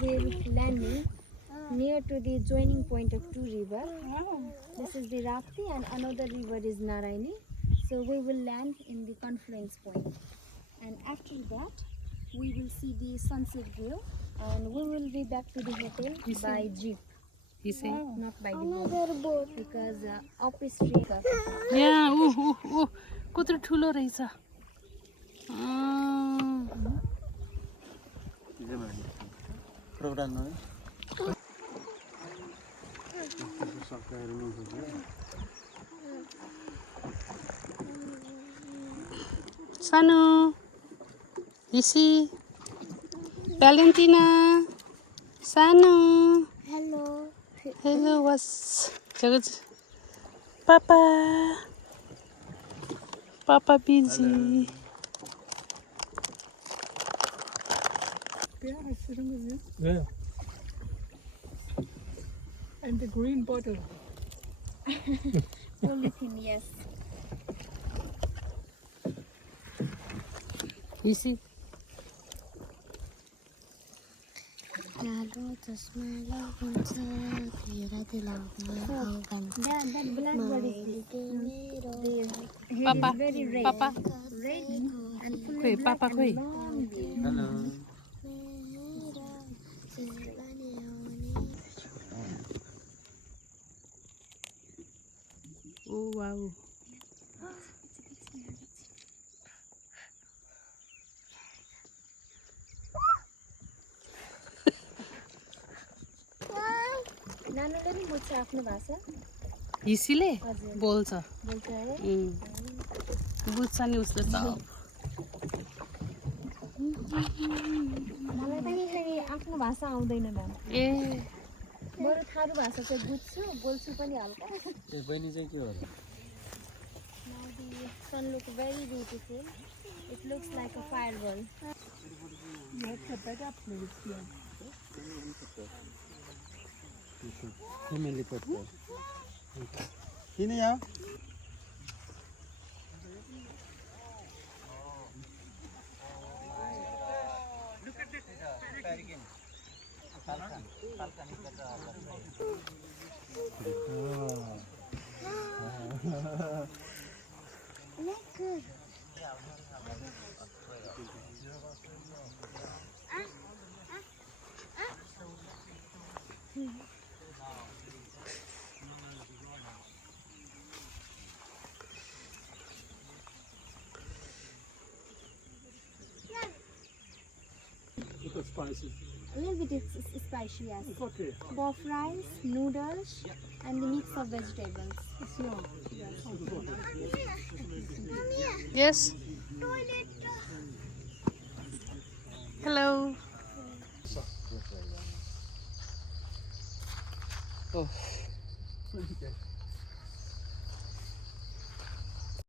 will landing near to the joining point of two rivers. This is the Rapti and another river is Narayani. So we will land in the confluence point. And after that, we will see the sunset view and we will be back to the hotel by jeep. You see? Not by the boat because up is free. Yeah, कत्रो ठुलो रहेछ Sanu, you see? Valentina, Sanu. Hello. Hello, what's Papa? Papa busy. Yeah. And the green bottle. Polythene, yes. You see? That blackbird is the Papa, is very red. Papa. Red and full Koi, black Papa, and koi. long beard. Hello. Oh, wow. नानुले नि बोल्छ आफ्नो भाषा हिसीले हजुर बोल्छ बोल्छ है बुझ्छ नि उसले सब मलाई पनि फेरि आफ्नो भाषा आउँदैन नाम ए बरु थारू भाषा चाहिँ बुझ्छु बोल्छु पनि हल्का ए बहिनी चाहिँ के हो Now the sun look very beautiful. It looks like a fireball. That's a better place here. Family photo. किन यहाँ spicy. A little bit it's spicy, yes. It's okay. For fries, noodles, and the mix of vegetables. Yes. Hello. Oh.